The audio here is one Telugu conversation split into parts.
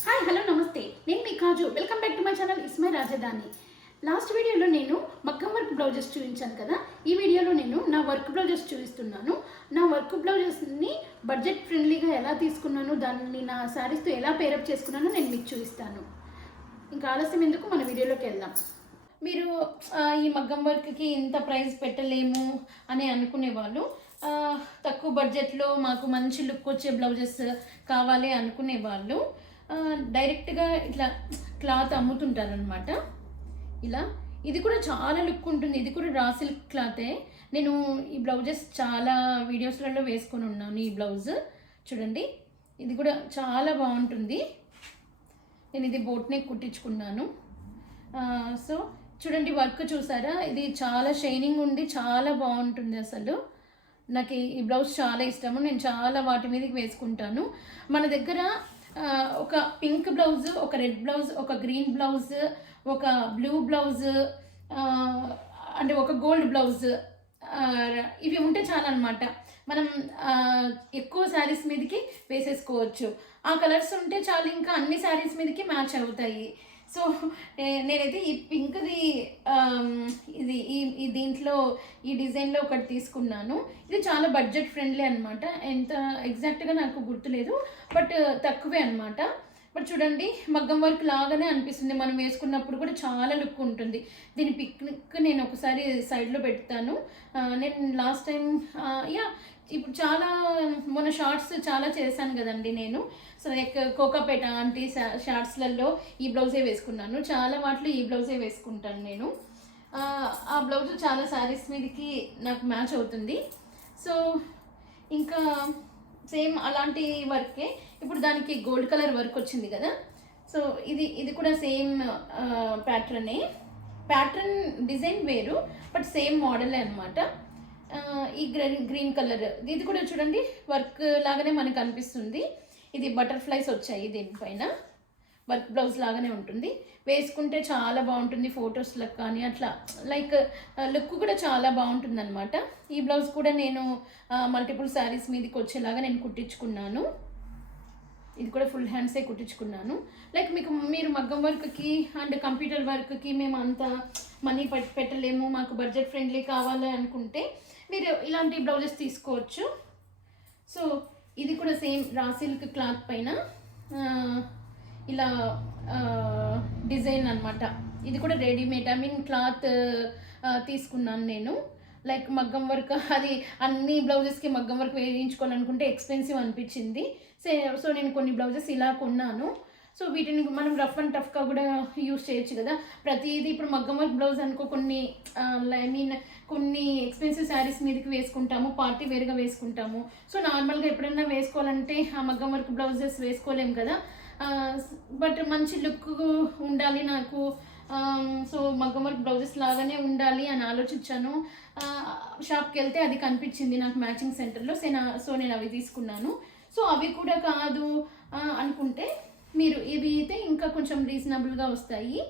హాయ్ హలో నమస్తే. నేను మీ Kaju. Welcome back to my channel ఇస్మై రాజధాని లాస్ట్ వీడియోలో నేను మక్కం వర్క్ బ్లౌజెస్ చూపించాను కదా. ఈ వీడియోలో నేను నా వర్క్ బ్లౌజెస్ చూపిస్తున్నాను. నా వర్క్ బ్లౌజెస్ని బడ్జెట్ ఫ్రెండ్లీగా ఎలా తీసుకున్నాను దాన్ని నా శారీస్తో ఎలా పేరప్ చేసుకున్నానో నేను మీకు చూపిస్తాను. ఇంకా ఆలస్యం ఎందుకు? మన వీడియోలోకి వెళ్దాం. మీరు ఈ మగ్గం వర్క్కి ఇంత ప్రైస్ పెట్టలేము అని అనుకునే వాళ్ళు తక్కువ బడ్జెట్లో మాకు మంచి లుక్ వచ్చే బ్లౌజెస్ కావాలి అనుకునే వాళ్ళు డైరెక్ట్గా ఇట్లా క్లాత్ అమ్ముతుంటారనమాట ఇలా. ఇది కూడా చాలా లుక్ ఉంటుంది. ఇది కూడా రా సిల్క్ క్లాతే. నేను ఈ బ్లౌజెస్ చాలా వీడియోస్లలో వేసుకొని ఉన్నాను ఈ బ్లౌజ్. చూడండి. ఇది కూడా చాలా బాగుంటుంది. నేను ఇది బోట్ నెక్ కుట్టించుకున్నాను. సో చూడండి వర్క్ చూసారా? ఇది చాలా షైనింగ్ ఉండి చాలా బాగుంటుంది అసలు. నాకు ఈ- బ్లౌజ్ చాలా ఇష్టము. నేను చాలా వాటి మీదకి వేసుకుంటాను. మన దగ్గర ఒక పింక్ బ్లౌజ్ ఒక రెడ్ బ్లౌజ్ ఒక గ్రీన్ బ్లౌజ్ ఒక బ్లూ బ్లౌజ్ అంటే ఒక గోల్డ్ బ్లౌజ్. ఇవి ఉంటే చాలా అనమాట మనం ఎక్కువ శారీస్ మీదకి వేసేసుకోవచ్చు. ఆ కలర్స్ ఉంటే చాలు ఇంకా అన్ని శారీస్ మీదకి మ్యాచ్ అవుతాయి. సో నేనైతే ఈ పింక్ది ఇది ఈ ఈ దీంట్లో ఈ డిజైన్లో ఒకటి తీసుకున్నాను. ఇది చాలా బడ్జెట్ ఫ్రెండ్లీ అనమాట ఎంత ఎగ్జాక్ట్గా నాకు గుర్తులేదు బట్ తక్కువే అనమాట బట్ చూడండి మగ్గం వర్క్ లాగానే అనిపిస్తుంది. మనం వేసుకున్నప్పుడు కూడా చాలా లుక్ ఉంటుంది. దీని పిక్నిక్ నేను ఒకసారి సైడ్లో పెడతాను. నేను లాస్ట్ టైం యా ఇప్పుడు చాలా మొన్న షార్ట్స్ చాలా చేశాను కదండి నేను. సో లైక్ కోకాపేట ఆంటీ షార్ట్స్లలో ఈ బ్లౌజే వేసుకున్నాను. చాలా వాటిలో ఈ బ్లౌజే వేసుకుంటాను నేను. ఆ, ఆ బ్లౌజ్ చాలా శారీస్ మీదకి నాకు మ్యాచ్ అవుతుంది. సో ఇంకా సేమ్ అలాంటి వర్కే. ఇప్పుడు దానికి గోల్డ్ కలర్ వర్క్ వచ్చింది కదా. సో ఇది ఇది కూడా సేమ్ ప్యాటర్నే. ప్యాటర్న్ డిజైన్ వేరు బట్ సేమ్ మోడలే అనమాట ఈ గ్రీన్ గ్రీన్ కలర్. ఇది కూడా చూడండి వర్క్ లాగానే మనకు అనిపిస్తుంది. ఇది బటర్ఫ్లైస్ వచ్చాయి దీనిపైన. వర్క్ బ్లౌజ్ లాగానే ఉంటుంది. వేసుకుంటే చాలా బాగుంటుంది ఫొటోస్లకు కానీ అట్లా. లైక్ లుక్ కూడా చాలా బాగుంటుంది అనమాట ఈ బ్లౌజ్ కూడా నేను మల్టిపుల్ శారీస్ మీదకి వచ్చేలాగా నేను కుట్టించుకున్నాను. ఇది కూడా ఫుల్ హ్యాండ్సే కుట్టించుకున్నాను. లైక్ మీకు మీరు మగ్గం వర్క్కి అండ్ కంప్యూటర్ వర్క్కి మేము అంత మనీ పెట్టలేము. మాకు బడ్జెట్ ఫ్రెండ్లీ కావాలి అనుకుంటే మీరు ఇలాంటి బ్లౌజెస్ తీసుకోవచ్చు. సో ఇది కూడా సేమ్ రా సిల్క్ క్లాత్ పైన. ఇలా డిజైన్ అనమాట ఇది కూడా రెడీమేడ్. ఐ మీన్ క్లాత్ తీసుకున్నాను నేను. లైక్ మగ్గం వర్క్ అది అన్ని బ్లౌజెస్కి మగ్గం వర్క్ వేయించుకోవాలనుకుంటే ఎక్స్పెన్సివ్ అనిపించింది. సే సో నేను కొన్ని బ్లౌజెస్ ఇలా కొన్నాను. సో వీటిని మనం రఫ్ అండ్ టఫ్గా కూడా యూస్ చేయొచ్చు కదా. ప్రతిదీ ఇప్పుడు మగ్గం వర్క్ బ్లౌజ్ అనుకో కొన్ని ఐ మీన్ కొన్ని ఎక్స్పెన్సివ్ శారీస్ మీదకి వేసుకుంటాము పార్టీ వేర్గా వేసుకుంటాము. సో నార్మల్గా ఎప్పుడైనా వేసుకోవాలంటే ఆ మగ్గం వర్క్ బ్లౌజెస్ వేసుకోలేము కదా. బట్ మంచి లుక్ ఉండాలి నాకు. సో మగ్గం వర్క్ బ్లౌజెస్ లాగానే ఉండాలి అని ఆలోచించాను. షాప్కి వెళ్తే అది కనిపించింది నాకు మ్యాచింగ్ సెంటర్లో. సో నా సో నేను అవి తీసుకున్నాను. సో అవి కూడా కాదు అనుకుంటే మీరు ఇవి అయితే ఇంకా కొంచెం రీజనబుల్గా వస్తాయి.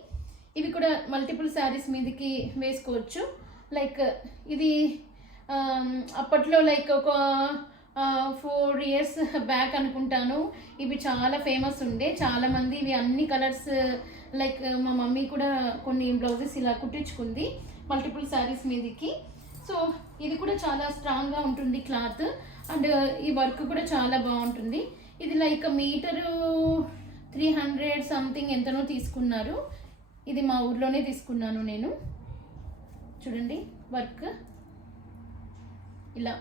ఇవి కూడా మల్టిపుల్ శారీస్ మీదకి వేసుకోవచ్చు. లైక్ ఇది um, అప్పట్లో లైక్ ఒక ఫోర్ ఇయర్స్ బ్యాక్ అనుకుంటాను. ఇవి చాలా ఫేమస్ ఉండే. చాలామంది ఇవి అన్ని కలర్స్ లైక్ మా మమ్మీ కూడా కొన్ని బ్లౌజెస్ ఇలా కుట్టించుకుంది మల్టిపుల్ శారీస్ మీదకి. సో ఇది కూడా చాలా స్ట్రాంగ్గా ఉంటుంది క్లాత్ అండ్ ఈ వర్క్ కూడా చాలా బాగుంటుంది. ఇది like metre three hundred something ఎంతనో తీసుకున్నారు. ఇది మా ఊర్లోనే తీసుకున్నాను నేను. చూడండి వర్క్. ఇలా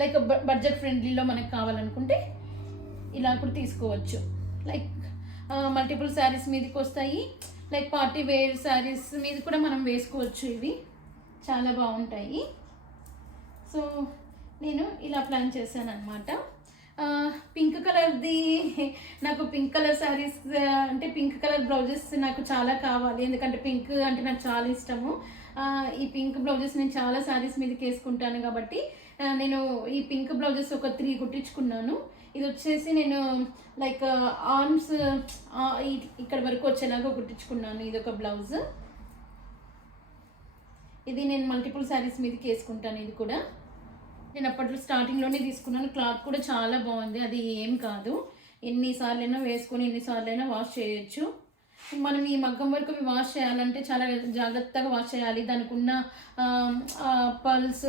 లైక్ బడ్జెట్ ఫ్రెండ్లీలో మనకు కావాలనుకుంటే ఇలా కూడా తీసుకోవచ్చు. లైక్ మల్టిపుల్ శారీస్ మీదకి వస్తాయి. లైక్ పార్టీ వేర్ శారీస్ మీద కూడా మనం వేసుకోవచ్చు ఇవి. చాలా బాగుంటాయి. సో నేను ఇలా ప్లాన్ చేశాను అనమాట పింక్ కలర్ది నాకు పింక్ కలర్ శారీస్ అంటే పింక్ కలర్ బ్లౌజెస్ నాకు చాలా కావాలి. ఎందుకంటే పింక్ అంటే నాకు చాలా ఇష్టము. ఈ పింక్ బ్లౌజెస్ నేను చాలా శారీస్ మీదకి వేసుకుంటాను కాబట్టి నేను ఈ పింక్ బ్లౌజెస్ ఒక త్రీ కుట్టించుకున్నాను. ఇది వచ్చేసి నేను లైక్ ఆర్మ్స్ ఇక్కడ వరకు వచ్చేలాగా కుట్టించుకున్నాను. ఇది ఒక బ్లౌజ్. ఇది నేను మల్టిపుల్ శారీస్ మీదకి వేసుకుంటాను ఇది కూడా. నేను అప్పట్లో స్టార్టింగ్లోనే తీసుకున్నాను. క్లాత్ కూడా చాలా బాగుంది. అది ఏం కాదు. ఎన్నిసార్లైనా వేసుకొని ఎన్నిసార్లైనా వాష్ చేయొచ్చు. మనం ఈ మగ్గం వరకు వాష్ చేయాలంటే చాలా జాగ్రత్తగా వాష్ చేయాలి. దానికి ఉన్న పల్స్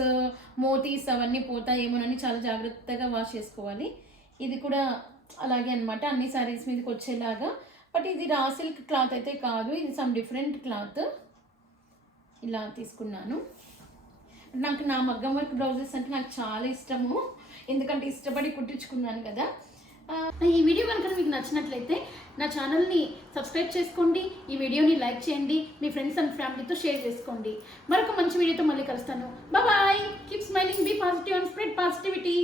మోతీస్ అవన్నీ పోతాయేమోనని చాలా జాగ్రత్తగా వాష్ చేసుకోవాలి. ఇది కూడా అలాగే అన్నమాట. అన్ని సారీస్ మీదకి వచ్చేలాగా. బట్ ఇది రా సిల్క్ క్లాత్ అయితే కాదు. ఇది సమ్ డిఫరెంట్ క్లాత్ ఇలా తీసుకున్నాను. నాకు నా మగ్గం వర్క్ బ్లౌజెస్ అంటే నాకు చాలా ఇష్టము. ఎందుకంటే ఇష్టపడి కుట్టించుకున్నాను కదా. ఈ వీడియో కనుక మీకు నచ్చినట్లయితే నా ఛానల్ని సబ్స్క్రైబ్ చేసుకోండి. ఈ వీడియోని లైక్ చేయండి. మీ ఫ్రెండ్స్ అండ్ ఫ్యామిలీతో షేర్ చేసుకోండి. మరొక మంచి వీడియోతో మళ్ళీ కలుస్తాను. Bye keep smiling be positive and spread positivity